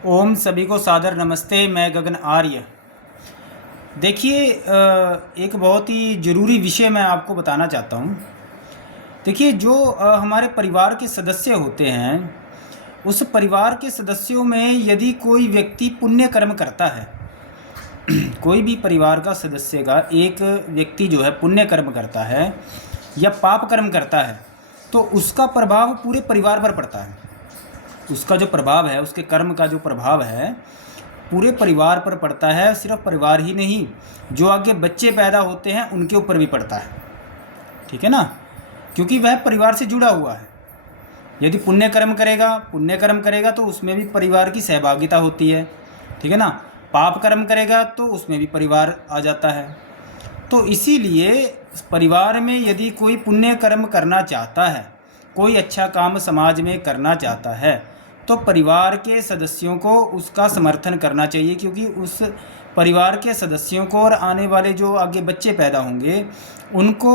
ओम सभी को सादर नमस्ते। मैं गगन आर्य। देखिए, एक बहुत ही ज़रूरी विषय मैं आपको बताना चाहता हूँ। देखिए, जो हमारे परिवार के सदस्य होते हैं, उस परिवार के सदस्यों में यदि कोई व्यक्ति पुण्य कर्म करता है, कोई भी परिवार का सदस्य का एक व्यक्ति जो है पुण्य कर्म करता है या पाप कर्म करता है, तो उसका प्रभाव पूरे परिवार पर पड़ता है। उसका जो प्रभाव है, उसके कर्म का जो प्रभाव है पूरे परिवार पर पड़ता है। सिर्फ परिवार ही नहीं, जो आगे बच्चे पैदा होते हैं उनके ऊपर भी पड़ता है। ठीक है ना, क्योंकि वह परिवार से जुड़ा हुआ है। यदि पुण्य कर्म करेगा तो उसमें भी परिवार की सहभागिता होती है। ठीक है ना, पाप कर्म करेगा तो उसमें भी परिवार आ जाता है। तो इसीलिए परिवार में यदि कोई पुण्य कर्म करना चाहता है, कोई अच्छा काम समाज में करना चाहता है, तो परिवार के सदस्यों को उसका समर्थन करना चाहिए, क्योंकि उस परिवार के सदस्यों को और आने वाले जो आगे बच्चे पैदा होंगे उनको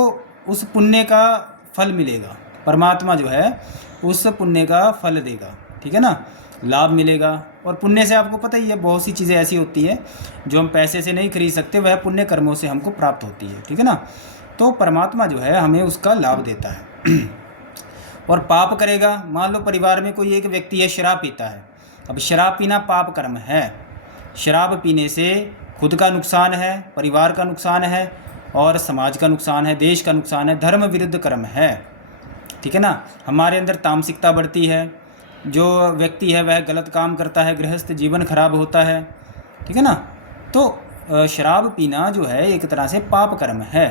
उस पुण्य का फल मिलेगा। परमात्मा जो है उस पुण्य का फल देगा। ठीक है ना, लाभ मिलेगा। और पुण्य से आपको पता ही है, बहुत सी चीज़ें ऐसी होती है जो हम पैसे से नहीं खरीद सकते, वह पुण्य कर्मों से हमको प्राप्त होती है। ठीक है ना, तो परमात्मा जो है हमें उसका लाभ देता है। और पाप करेगा, मान लो परिवार में कोई एक व्यक्ति है शराब पीता है। अब शराब पीना पाप कर्म है। शराब पीने से खुद का नुकसान है, परिवार का नुकसान है और समाज का नुकसान है, देश का नुकसान है, धर्म विरुद्ध कर्म है। ठीक है ना, हमारे अंदर तामसिकता बढ़ती है, जो व्यक्ति है वह गलत काम करता है, गृहस्थ जीवन खराब होता है। ठीक है ना, तो शराब पीना जो है एक तरह से पाप कर्म है।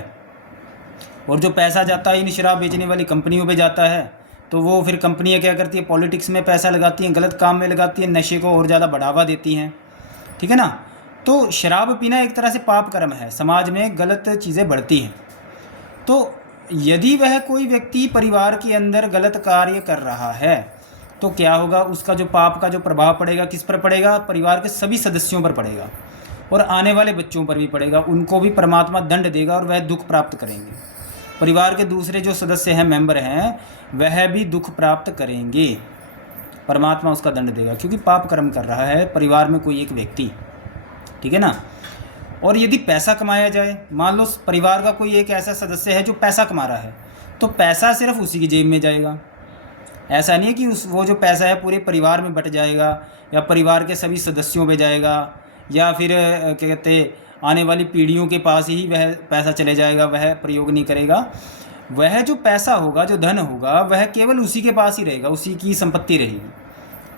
और जो पैसा जाता है इन शराब बेचने वाली कंपनियों पे जाता है, तो वो फिर कंपनियां क्या करती है, पॉलिटिक्स में पैसा लगाती हैं, गलत काम में लगाती हैं, नशे को और ज़्यादा बढ़ावा देती हैं। ठीक है ना, तो शराब पीना एक तरह से पाप कर्म है, समाज में गलत चीज़ें बढ़ती हैं। तो यदि वह कोई व्यक्ति परिवार के अंदर गलत कार्य कर रहा है तो क्या होगा, उसका जो पाप का जो प्रभाव पड़ेगा किस पर पड़ेगा, परिवार के सभी सदस्यों पर पड़ेगा और आने वाले बच्चों पर भी पड़ेगा। उनको भी परमात्मा दंड देगा और वह दुख प्राप्त करेंगे। परिवार के दूसरे जो सदस्य हैं, मेंबर हैं, वह भी दुख प्राप्त करेंगे। परमात्मा उसका दंड देगा, क्योंकि पाप कर्म कर रहा है परिवार में कोई एक व्यक्ति। ठीक है ना, और यदि पैसा कमाया जाए, मान लो परिवार का कोई एक ऐसा सदस्य है जो पैसा कमा रहा है, तो पैसा सिर्फ उसी की जेब में जाएगा। ऐसा नहीं है कि वो जो पैसा है पूरे परिवार में बट जाएगा या परिवार के सभी सदस्यों पे जाएगा, या फिर क्या कहते आने वाली पीढ़ियों के पास ही वह पैसा चले जाएगा, वह प्रयोग नहीं करेगा। वह जो पैसा होगा, जो धन होगा, वह केवल उसी के पास ही रहेगा, उसी की संपत्ति रहेगी,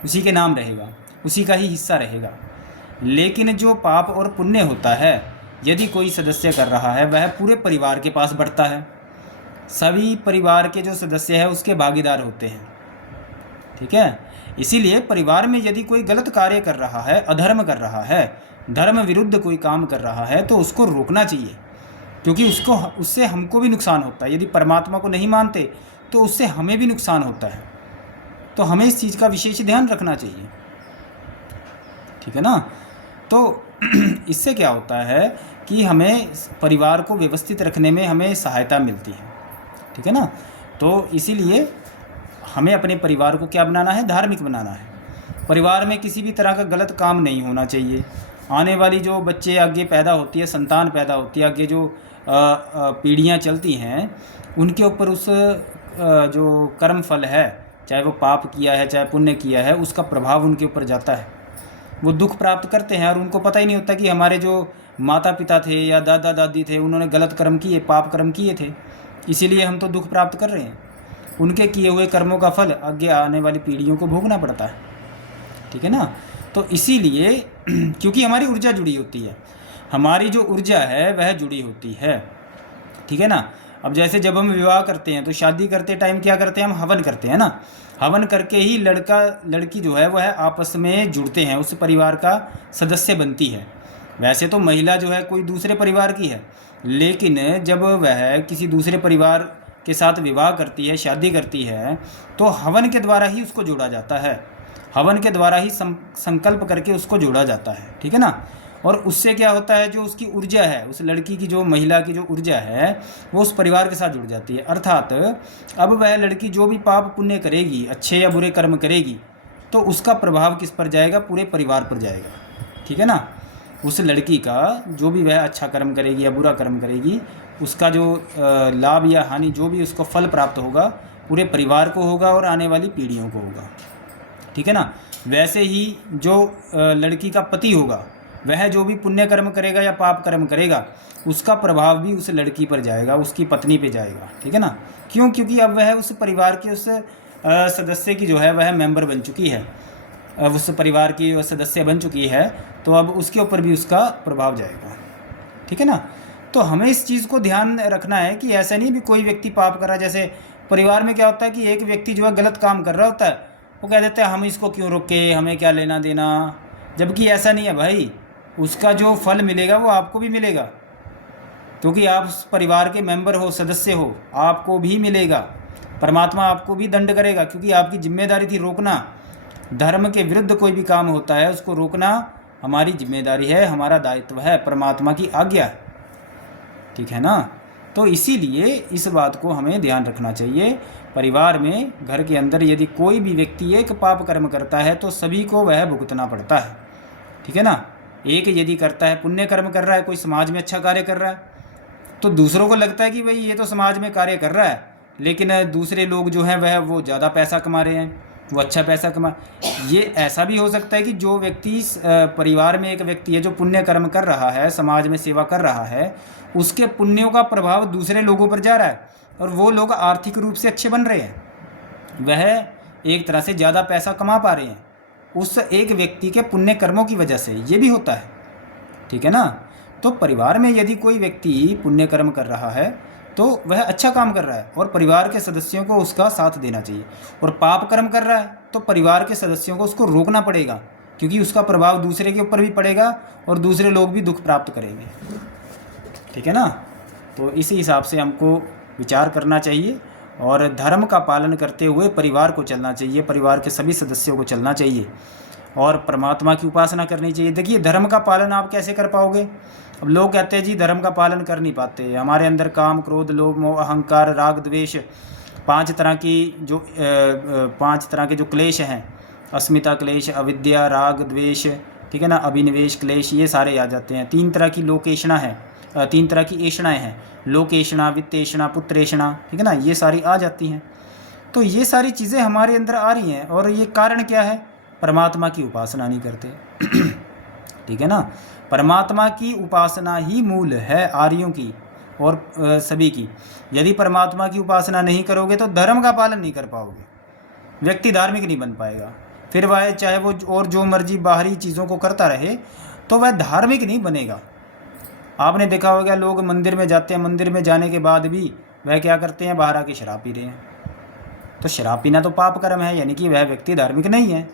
उसी के नाम रहेगा, उसी का ही हिस्सा रहेगा। लेकिन जो पाप और पुण्य होता है, यदि कोई सदस्य कर रहा है, वह पूरे परिवार के पास बढ़ता है। सभी परिवार के जो सदस्य हैं उसके भागीदार होते हैं। ठीक है, इसीलिए परिवार में यदि कोई गलत कार्य कर रहा है, अधर्म कर रहा है, धर्म विरुद्ध कोई काम कर रहा है, तो उसको रोकना चाहिए, क्योंकि उससे हमको भी नुकसान होता है। यदि परमात्मा को नहीं मानते तो उससे हमें भी नुकसान होता है। तो हमें इस चीज़ का विशेष ध्यान रखना चाहिए। ठीक है ना, तो इससे क्या होता है कि हमें परिवार को व्यवस्थित रखने में हमें सहायता मिलती है। ठीक है ना, तो इसीलिए हमें अपने परिवार को क्या बनाना है, धार्मिक बनाना है। परिवार में किसी भी तरह का गलत काम नहीं होना चाहिए। आने वाली जो बच्चे आगे पैदा होती है, संतान पैदा होती है, आगे जो पीढ़ियाँ चलती हैं, उनके ऊपर उस जो कर्म फल है, चाहे वो पाप किया है चाहे पुण्य किया है, उसका प्रभाव उनके ऊपर जाता है। वो दुख प्राप्त करते हैं और उनको पता ही नहीं होता कि हमारे जो माता पिता थे या दादा दादी थे, उन्होंने गलत कर्म किए, पाप कर्म किए थे, इसीलिए हम तो दुख प्राप्त कर रहे हैं। उनके किए हुए कर्मों का फल आगे आने वाली पीढ़ियों को भोगना पड़ता है। ठीक है ना, तो इसीलिए क्योंकि हमारी ऊर्जा जुड़ी होती है, हमारी जो ऊर्जा है वह जुड़ी होती है। ठीक है ना, अब जैसे जब हम विवाह करते हैं तो शादी करते टाइम क्या करते हैं, हम हवन करते हैं ना। हवन करके ही लड़का लड़की जो है वह आपस में जुड़ते हैं, उस परिवार का सदस्य बनती है। वैसे तो महिला जो है कोई दूसरे परिवार की है, लेकिन जब वह किसी दूसरे परिवार के साथ विवाह करती है, शादी करती है, तो हवन के द्वारा ही उसको जोड़ा जाता है। हवन के द्वारा ही संकल्प करके उसको जोड़ा जाता है। ठीक है ना, और उससे क्या होता है, जो उसकी ऊर्जा है, उस लड़की की जो महिला की जो ऊर्जा है वो उस परिवार के साथ जुड़ जाती है। अर्थात अब वह लड़की जो भी पाप पुण्य करेगी, अच्छे या बुरे कर्म करेगी, तो तो उसका प्रभाव किस पर जाएगा? पूरे परिवार पर जाएगा। ठीक है ना। उस लड़की का जो भी वह अच्छा कर्म करेगी या बुरा कर्म करेगी, उसका जो लाभ या हानि जो भी उसको फल प्राप्त होगा पूरे परिवार को होगा और आने वाली पीढ़ियों को होगा। ठीक है ना। वैसे ही जो लड़की का पति होगा, वह जो भी पुण्य कर्म करेगा या पाप कर्म करेगा, उसका प्रभाव भी उस लड़की पर जाएगा, उसकी पत्नी पे जाएगा। ठीक है ना। क्यों? क्योंकि अब वह उस परिवार के उस सदस्य की जो है वह मेंबर बन चुकी है, अब उस परिवार की सदस्य बन चुकी है, तो अब उसके ऊपर भी उसका प्रभाव जाएगा। ठीक है ना। तो हमें इस चीज़ को ध्यान रखना है कि ऐसा नहीं भी कोई व्यक्ति पाप कर रहा है। जैसे परिवार में क्या होता है कि एक व्यक्ति जो है गलत काम कर रहा होता है, वो कह देते हैं हम इसको क्यों रोके, हमें क्या लेना देना। जबकि ऐसा नहीं है भाई, उसका जो फल मिलेगा वो आपको भी मिलेगा, क्योंकि आप उस परिवार के मेंबर हो, सदस्य हो, आपको भी मिलेगा। परमात्मा आपको भी दंड करेगा, क्योंकि आपकी जिम्मेदारी थी रोकना। धर्म के विरुद्ध कोई भी काम होता है उसको रोकना हमारी जिम्मेदारी है, हमारा दायित्व है, परमात्मा की आज्ञा है। ठीक है ना। तो इसीलिए इस बात को हमें ध्यान रखना चाहिए। परिवार में, घर के अंदर यदि कोई भी व्यक्ति एक पाप कर्म करता है तो सभी को वह भुगतना पड़ता है। ठीक है ना। एक यदि करता है, पुण्य कर्म कर रहा है, कोई समाज में अच्छा कार्य कर रहा है, तो दूसरों को लगता है कि भाई ये तो समाज में कार्य कर रहा है, लेकिन दूसरे लोग जो हैं वह वो ज़्यादा पैसा कमा रहे हैं, वो अच्छा पैसा कमा। ये ऐसा भी हो सकता है कि जो व्यक्ति परिवार में एक व्यक्ति है जो पुण्य कर्म कर रहा है, समाज में सेवा कर रहा है, उसके पुण्यों का प्रभाव दूसरे लोगों पर जा रहा है और वो लोग आर्थिक रूप से अच्छे बन रहे हैं, वह एक तरह से ज़्यादा पैसा कमा पा रहे हैं उस एक व्यक्ति के पुण्य कर्मों की वजह से। ये भी होता है। ठीक है ना। तो परिवार में यदि कोई व्यक्ति पुण्य कर्म कर रहा है तो वह अच्छा काम कर रहा है और परिवार के सदस्यों को उसका साथ देना चाहिए, और पाप कर्म कर रहा है तो परिवार के सदस्यों को उसको रोकना पड़ेगा, क्योंकि उसका प्रभाव दूसरे के ऊपर भी पड़ेगा और दूसरे लोग भी दुख प्राप्त करेंगे। ठीक है ना। तो इसी हिसाब से हमको विचार करना चाहिए और धर्म का पालन करते हुए परिवार को चलना चाहिए, परिवार के सभी सदस्यों को चलना चाहिए और परमात्मा की उपासना करनी चाहिए। देखिए, धर्म का पालन आप कैसे कर पाओगे? अब लोग कहते हैं जी धर्म का पालन कर नहीं पाते, हमारे अंदर काम, क्रोध, लोभ, मोह, अहंकार, राग, द्वेष, पांच तरह के जो क्लेश हैं, अस्मिता क्लेश, अविद्या, राग, द्वेष, ठीक है ना, अभिनिवेश क्लेश, ये सारे आ जाते हैं। तीन तरह की लोकेशना है, तीन तरह की ऐषणाएँ हैं, लोकेशना, वित्तेषणा, पुत्रेषणा। ठीक है ना, ये सारी आ जाती हैं। तो ये सारी चीज़ें हमारे अंदर आ रही हैं और ये कारण क्या है? परमात्मा की उपासना नहीं करते। ठीक है ना। परमात्मा की उपासना ही मूल है आर्यों की और सभी की। यदि परमात्मा की उपासना नहीं करोगे तो धर्म का पालन नहीं कर पाओगे, व्यक्ति धार्मिक नहीं बन पाएगा। फिर वह चाहे वो और जो मर्जी बाहरी चीज़ों को करता रहे तो वह धार्मिक नहीं बनेगा। आपने देखा होगा लोग मंदिर में जाते हैं, मंदिर में जाने के बाद भी वह क्या करते हैं? बाहर आके शराब पी रहे हैं। तो शराब पीना तो पाप कर्म है, यानी कि वह व्यक्ति धार्मिक नहीं है।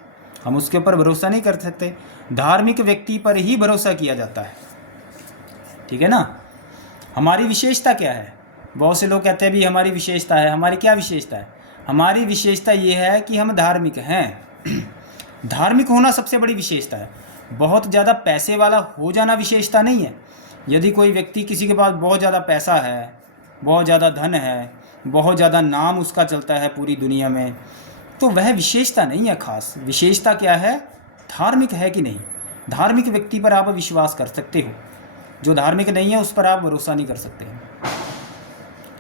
हम उसके ऊपर भरोसा नहीं कर सकते। धार्मिक व्यक्ति पर ही भरोसा किया जाता है। ठीक है ना। हमारी विशेषता क्या है? बहुत से लोग कहते हैं भी हमारी विशेषता है। हमारी क्या विशेषता है? हमारी विशेषता ये है कि हम धार्मिक हैं। धार्मिक होना सबसे बड़ी विशेषता है। बहुत ज़्यादा पैसे वाला हो जाना विशेषता नहीं है। यदि कोई व्यक्ति, किसी के पास बहुत ज़्यादा पैसा है, बहुत ज़्यादा धन है, बहुत ज़्यादा नाम उसका चलता है पूरी दुनिया में, तो वह विशेषता नहीं है। खास विशेषता क्या है? धार्मिक है कि नहीं। धार्मिक व्यक्ति पर आप विश्वास कर सकते हो, जो धार्मिक नहीं है उस पर आप भरोसा नहीं कर सकते।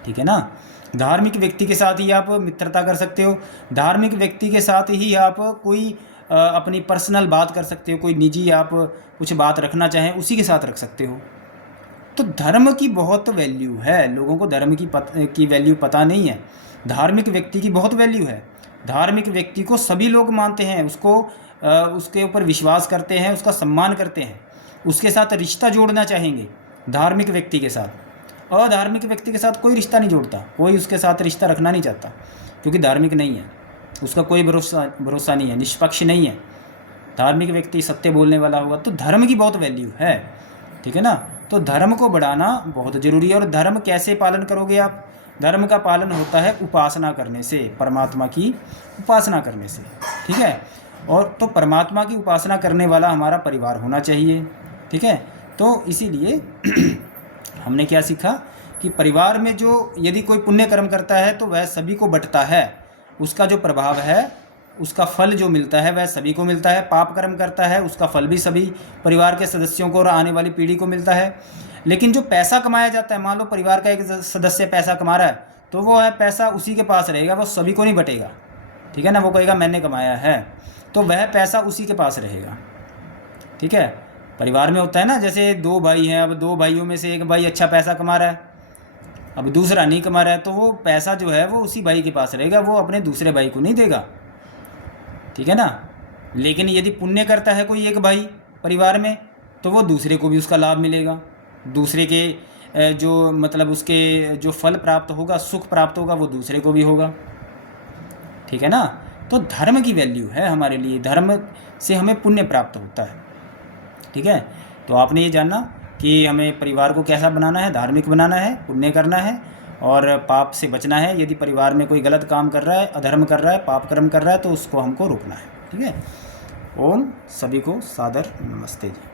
ठीक है ना। धार्मिक व्यक्ति के साथ ही आप मित्रता कर सकते हो, धार्मिक व्यक्ति के साथ ही आप कोई अपनी पर्सनल बात कर सकते हो, कोई निजी आप कुछ बात रखना चाहें उसी के साथ रख सकते हो। तो धर्म की बहुत वैल्यू है। लोगों को धर्म की वैल्यू पता नहीं है। धार्मिक व्यक्ति की बहुत वैल्यू है। धार्मिक व्यक्ति को सभी लोग मानते हैं, उसको उसके ऊपर विश्वास करते हैं, उसका सम्मान करते हैं, उसके साथ रिश्ता जोड़ना चाहेंगे धार्मिक व्यक्ति के साथ। अधार्मिक व्यक्ति के साथ कोई रिश्ता नहीं जोड़ता, कोई उसके साथ रिश्ता रखना नहीं चाहता, क्योंकि धार्मिक नहीं है, उसका कोई भरोसा नहीं है, निष्पक्ष नहीं है। धार्मिक व्यक्ति सत्य बोलने वाला होगा। तो धर्म की बहुत वैल्यू है। ठीक है ना। तो धर्म को बढ़ाना बहुत ज़रूरी है। और धर्म कैसे पालन करोगे आप? धर्म का पालन होता है उपासना करने से, परमात्मा की उपासना करने से। ठीक है। और तो परमात्मा की उपासना करने वाला हमारा परिवार होना चाहिए। ठीक है। तो इसीलिए हमने क्या सीखा कि परिवार में जो यदि कोई पुण्य कर्म करता है तो वह सभी को बंटता है, उसका जो प्रभाव है उसका फल जो मिलता है वह सभी को मिलता है। पाप कर्म करता है उसका फल भी सभी परिवार के सदस्यों को और आने वाली पीढ़ी को मिलता है। लेकिन जो पैसा कमाया जाता है, मान लो परिवार का एक सदस्य पैसा कमा रहा है, तो वो है पैसा उसी के पास रहेगा, वो सभी को नहीं बटेगा, ठीक है ना। वो कहेगा मैंने कमाया है, तो वह पैसा उसी के पास रहेगा, ठीक है। परिवार में होता है ना, जैसे दो भाई हैं, अब दो भाइयों में से एक भाई अच्छा पैसा कमा रहा है, अब दूसरा नहीं कमा रहा है, तो वो पैसा जो है वो उसी भाई के पास रहेगा, वो अपने दूसरे भाई को नहीं देगा, ठीक है ना। लेकिन यदि पुण्य करता है कोई एक भाई परिवार में, तो वो दूसरे को भी उसका लाभ मिलेगा, दूसरे के जो मतलब उसके जो फल प्राप्त होगा, सुख प्राप्त होगा, वो दूसरे को भी होगा, ठीक है ना। तो धर्म की वैल्यू है हमारे लिए, धर्म से हमें पुण्य प्राप्त होता है, ठीक है। तो आपने ये जानना कि हमें परिवार को कैसा बनाना है, धार्मिक बनाना है, पुण्य करना है और पाप से बचना है। यदि परिवार में कोई गलत काम कर रहा है, अधर्म कर रहा है, पाप कर्म कर रहा है, तो उसको हमको रोकना है, ठीक है। ओम, सभी को सादर नमस्ते जी।